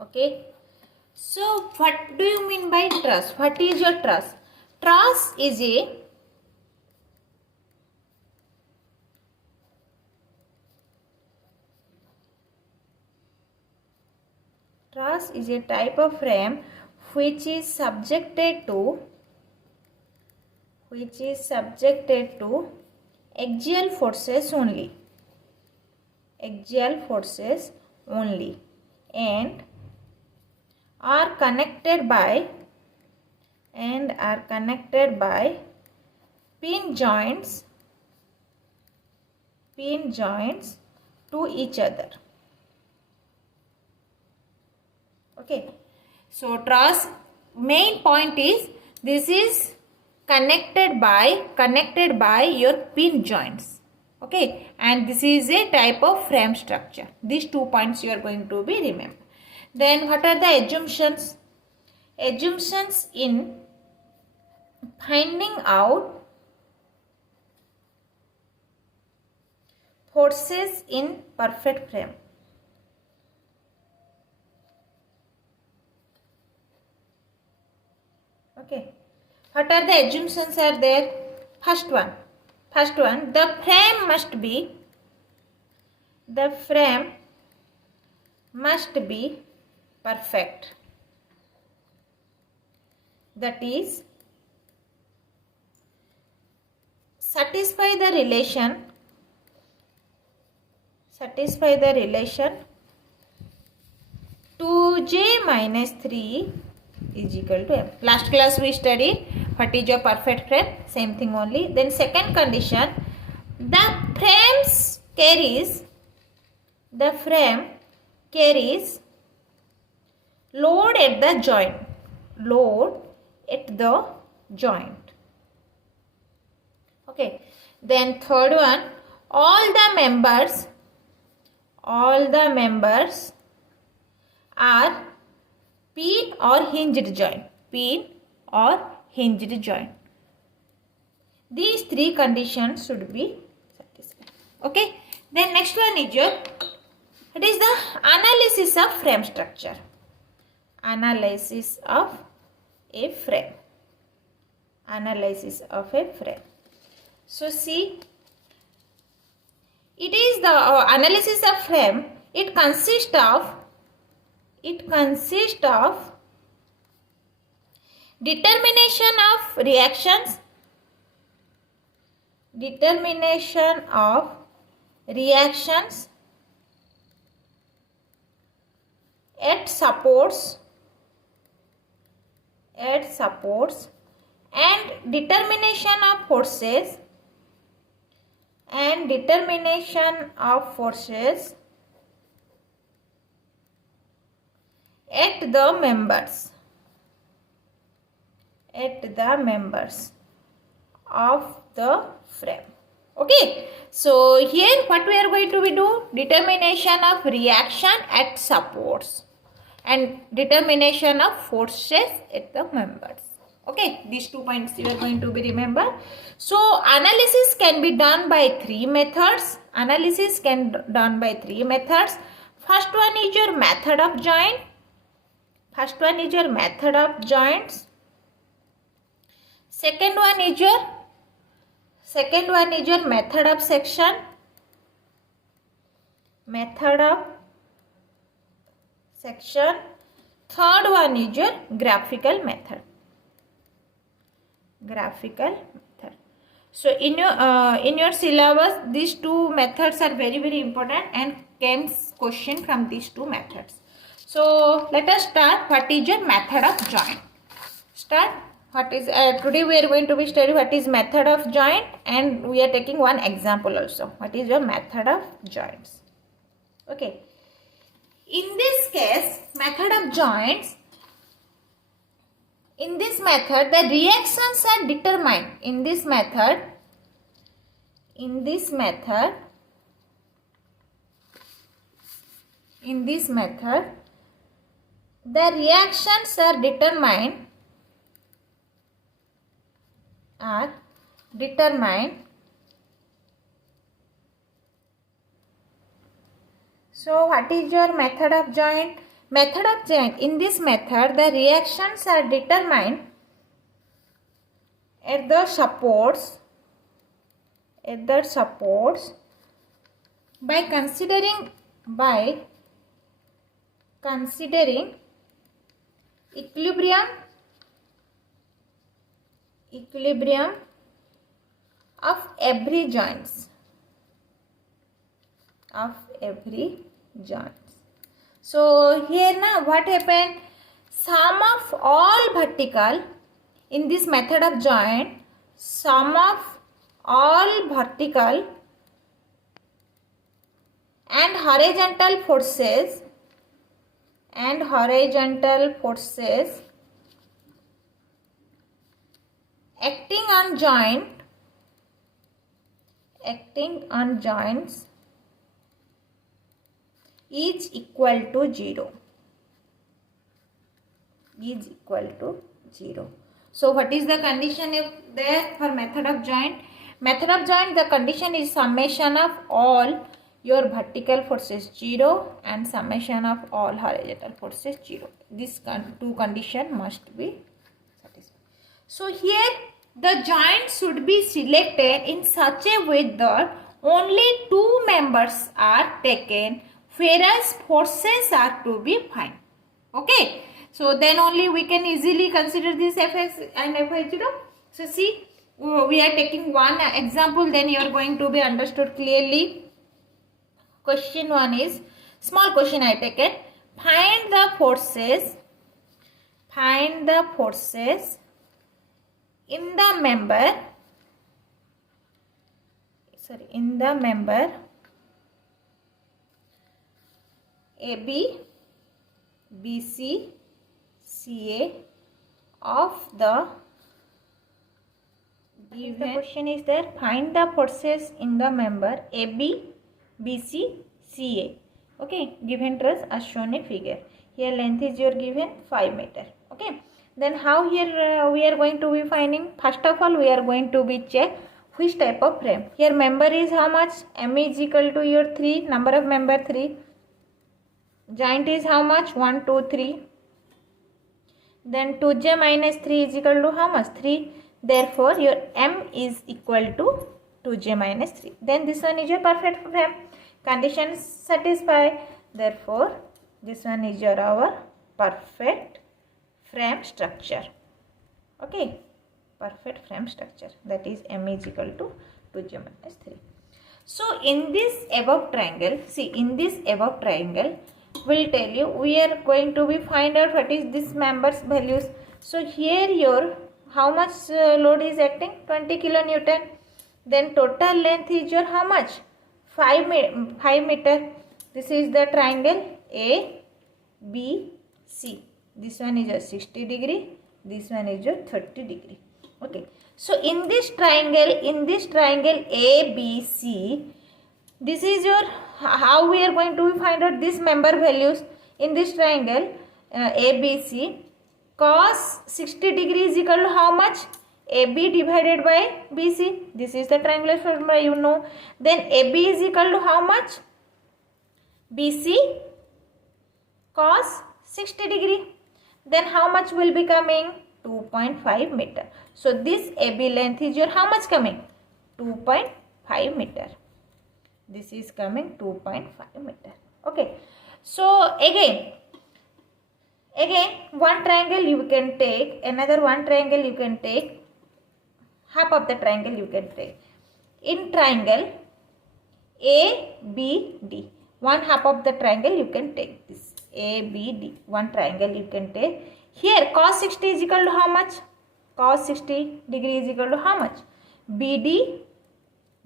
Okay. So what do you mean by truss? What is your truss? Truss is a type of frame which is subjected to axial forces only. Axial forces only, and are connected by pin joints to each other. Okay, so truss main point is this is connected by your pin joints. Okay, and this is a type of frame structure. These 2 points you are going to be remember. Then what are the assumptions? Assumptions in finding out forces in perfect frame. Okay, what are the assumptions are there? First one, the frame must be perfect. That is, satisfy the relation 2j minus 3 is equal to m. Last class we studied what is your perfect frame, same thing only. Then second condition, the frame carries load at the joint. Okay, then third one, all the members are pin or hinged joint. These 3 conditions should be satisfied. Okay, then next one is what is the analysis of frame structure. Analysis of a frame. So see, it is the analysis of frame. It consists of determination of reactions at supports and determination of forces at the members of the frame. Okay, so here what we are going to do? Determination of reaction at supports and determination of forces at the members. Okay, these 2 points you are going to be remember. So analysis can be done by 3 methods. First one is your method of joints. Second one is your method of section. Third one is your graphical method. So in your syllabus, these 2 methods are very, very important and can question from these 2 methods. So let us start. What is your method of joint? Today we are going to be studying what is method of joint, and we are taking one example also. What is your method of joints? Okay. In this case, method of joints. In this method, the reactions are determined. In this method, the reactions are determined So what is your method of joint? Method of joint. In this method, the reactions are determined at the supports by considering equilibrium of every joints. So here now what happened? Sum of all vertical in this method of joint, sum of all vertical and horizontal forces acting on joints is equal to 0. So what is the condition there for method of joint? Method of joint, the condition is summation of all your vertical forces 0 and summation of all horizontal forces 0. These two conditions must be satisfied. So here the joint should be selected in such a way that only two members are taken, whereas forces are to be found. Okay. So then only we can easily consider this Fx and Fy0. So see, we are taking one example, then you are going to be understood clearly. Question 1 is, small question I take it. Find the forces in the member AB, BC, CA of the given. The question is there, find the forces in the member AB, BC, CA. Okay, given truss as shown in figure. Here length is your given 5 meter. Okay, then how here we are going to be finding? First of all, we are going to be check which type of frame. Here member is how much? M is equal to your 3, number of member 3. Joint is how much? 1, 2, 3. Then 2j minus 3 is equal to how much? 3. Therefore, your M is equal to 2j minus 3. Then this one is your perfect frame. Condition satisfied. Therefore, this one is your our perfect frame structure. Okay. Perfect frame structure. That is M is equal to 2j minus 3. So, in this above triangle, see in this above triangle, will tell you we are going to be find out what is this member's values. So here your how much load is acting? 20 kilonewton. Then total length is your how much? 5 meter. This is the triangle A, B, C. This one is your 60 degree. This one is your 30 degree. Okay. So in this triangle A, B, C, this is your how we are going to find out this member values in this triangle ABC. Cos 60 degree is equal to how much? AB divided by BC. This is the triangular formula you know. Then AB is equal to how much? BC cos 60 degree. Then how much will be coming? 2.5 meter. So this AB length is your how much coming? 2.5 meter. This is coming 2.5 meter. Okay. So again one triangle you can take, another one triangle you can take, half of the triangle you can take. In triangle ABD, one half of the triangle you can take this ABD, one triangle you can take. Here cos 60 is equal to how much? Cos 60 degree is equal to how much? BD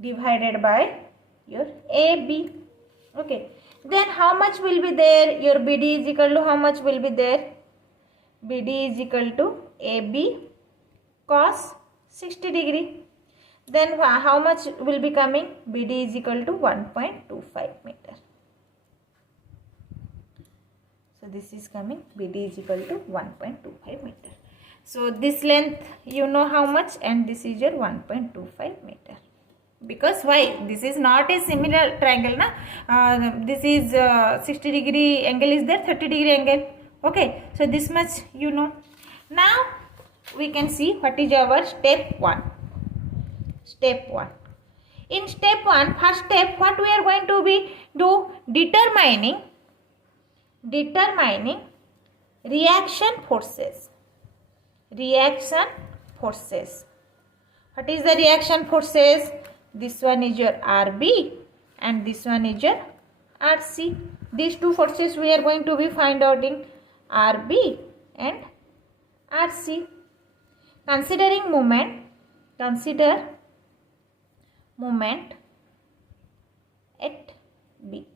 divided by your AB. Okay. Then how much will be there? Your BD is equal to how much will be there? BD is equal to AB cos 60 degree. Then how much will be coming? BD is equal to 1.25 meter. So this is coming BD is equal to 1.25 meter. So this length you know how much, and this is your 1.25 meter. because why? This is not a similar triangle na. This is 60 degree angle is there, 30 degree angle. Okay, so this much you know. Now we can see what is our step 1. Step 1. In step 1, first step, what we are going to be do? Determining reaction forces. Reaction forces. What is the reaction forces? This one is your RB and this one is your RC. These two forces we are going to be find out in RB and RC. Consider moment at B.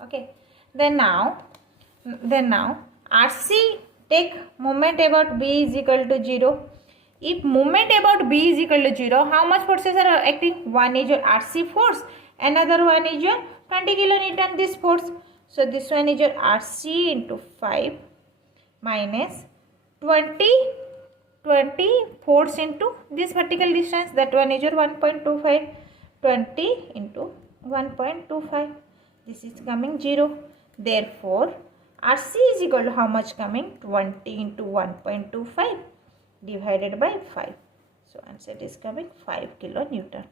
Okay. Then now RC take moment about B is equal to 0. If moment about B is equal to 0, how much forces are acting? One is your RC force, another one is your 20 kilonewton this force. So this one is your RC into 5 minus 20 force into this vertical distance, that one is your 1.25, 20 into 1.25, this is coming 0. Therefore RC is equal to how much coming? 20 into 1.25 divided by 5. So answer is coming 5 kilonewton.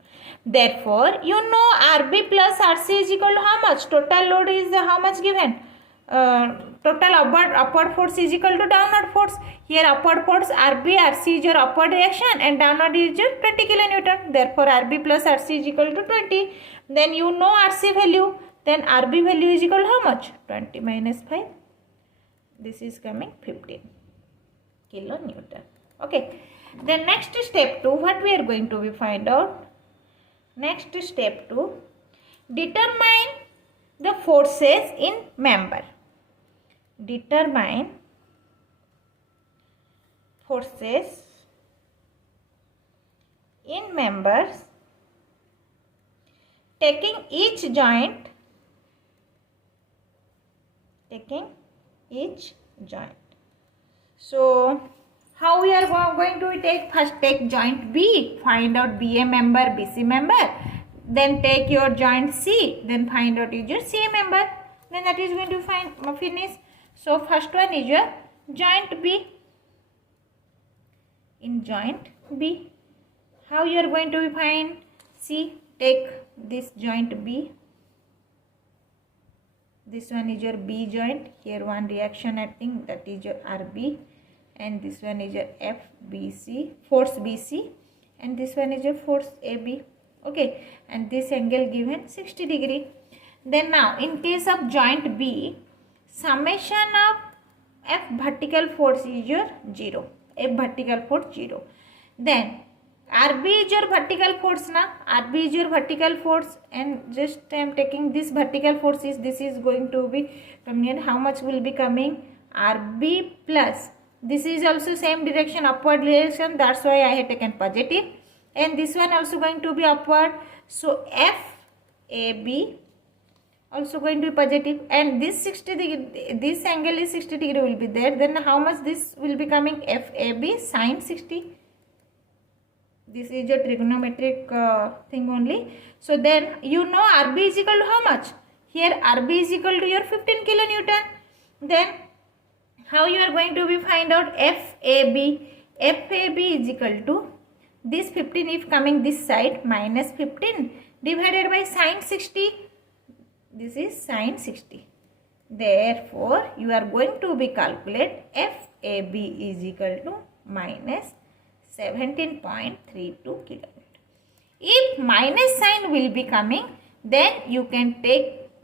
Therefore you know RB plus RC is equal to how much? Total load is how much given? Total upward force is equal to downward force. Here upward force RB, RC is your upward reaction and downward is your 20 kilonewton. Therefore RB plus RC is equal to 20. Then you know RC value. Then RB value is equal to how much? 20 minus 5. This is coming 15 kilonewton. Okay. Then next step 2, what we are going to be find out? Next step 2, determine the forces in member. Determine forces in members, taking each joint. So how we are going to take? First take joint B, find out BA member, BC member. Then take your joint C, then find out is your CA member. Then that is going to finish. So first one is your joint B. In joint B, how you are going to find? C, take this joint B. This one is your B joint. Here one reaction acting, that is your RB. And this one is your FBC, force BC. And this one is your force AB. Okay. And this angle given 60 degree. Then now in case of joint B, summation of F vertical force is your 0. F vertical force 0. Then RB is your vertical force na. RB is your vertical force, and just I am taking this vertical force is, this is going to be from here, how much will be coming? RB plus, this is also same direction, upward direction, that's why I have taken positive, and this one also going to be upward. So FAB also going to be positive, and this 60 degree, this angle is 60 degree will be there. Then how much this will be coming? FAB sine 60. This is your trigonometric thing only. So then you know RB is equal to how much? Here RB is equal to your 15 kilonewton. Then how you are going to be find out FAB? FAB is equal to this 15 if coming this side, minus 15 divided by sine 60. This is sine 60. Therefore you are going to be calculate FAB is equal to minus 17.32 kilometer. If minus sign will be coming, then you can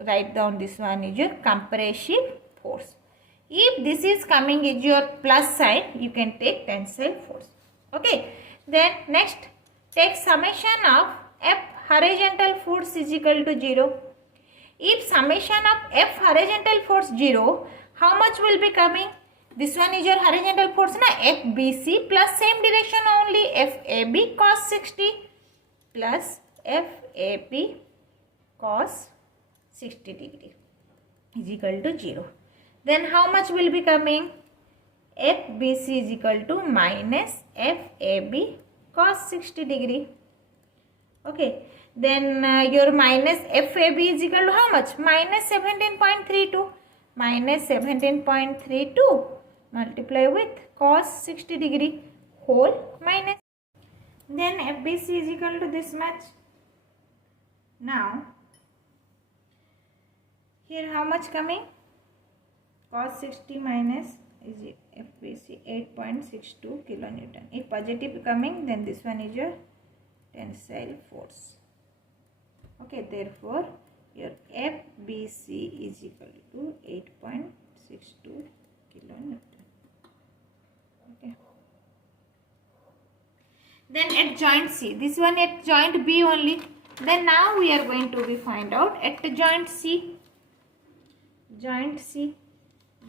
write down this one is your compressive force. If this is coming is your plus sign, you can take tensile force. Okay. Then next, take summation of F horizontal force is equal to 0. If summation of F horizontal force 0, how much will be coming? This one is your horizontal force na, FBC plus same direction only, FAB cos 60 plus FAP cos 60 degree is equal to 0. Then how much will be coming? FBC is equal to minus FAB cos 60 degree. Okay. Then your minus FAB is equal to how much? Minus 17.32. Minus 17.32 multiply with cos 60 degree whole minus. Then FBC is equal to this much. Now, here how much coming? Cos 60 minus is FBC 8.62 kilonewton. If positive coming, then this one is your tensile force. Okay, therefore your FBC is equal to 8.62 kilonewton. Okay. Then at joint C, this one at joint B only. Then now we are going to be find out at joint C. Joint C.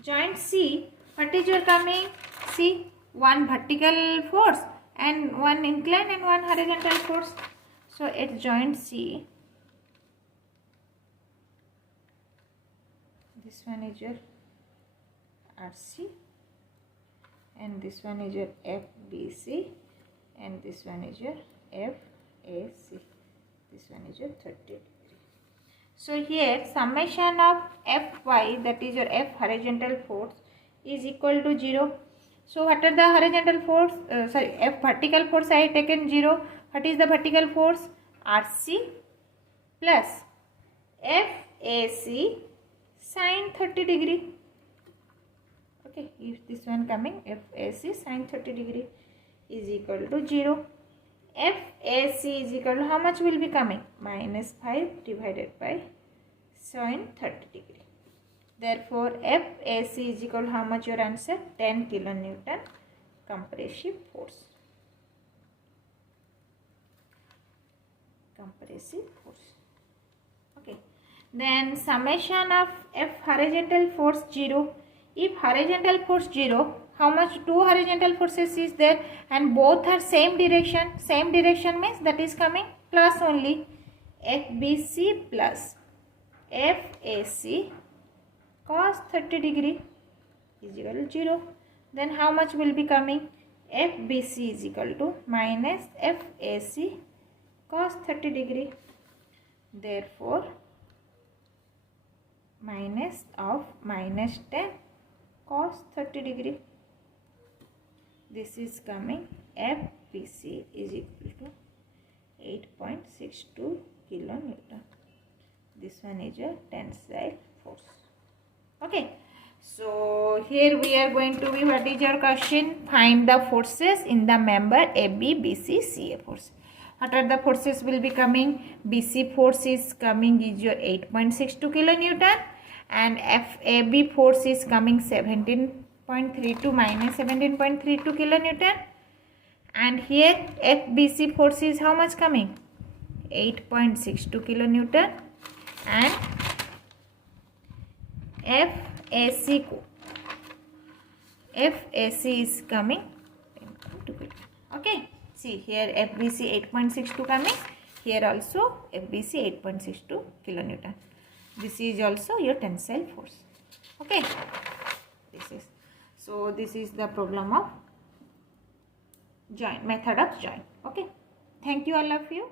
Joint C, what is your coming? See, one vertical force and one inclined and one horizontal force. So at joint C, this one is your RC and this one is your FBC and this one is your FAC. This one is your 30 degree. So here summation of Fy, that is your F horizontal force, is equal to 0. So what are the horizontal force? F vertical force I have taken 0. What is the vertical force? RC plus FAC sin 30 degree. Okay, if this one coming, FAC sin 30 degree is equal to 0. FAC is equal to how much will be coming? Minus 5 divided by sin 30 degree. Therefore, FAC is equal to how much? Your answer? 10 kilonewton compressive force. Compressive force. Okay. Then summation of F horizontal force 0. If horizontal force 0, how much? Two horizontal forces is there and both are same direction. Same direction means that is coming plus only. FBC plus FAC cos 30 degree is equal to 0. Then how much will be coming? FBC is equal to minus FAC cos 30 degree. Therefore, minus of minus 10 cos 30 degree. This is coming. FBC is equal to 8.62 kilonewton. This one is your tensile force. Okay. So here we are going to be, what is your question? Find the forces in the member AB, BC, CA force. What are the forces will be coming? BC force is coming is your 8.62 kilonewton and FAB force is coming 17.32 minus 17.32 kilonewton. And here FBC force is how much coming? 8.62 kilonewton and FAC is coming. Okay, see here FBC 8.62 coming, here also FBC 8.62 kilonewton. This is also your tensile force. Okay, this is the problem of joint, method of joint. Okay, thank you all of you.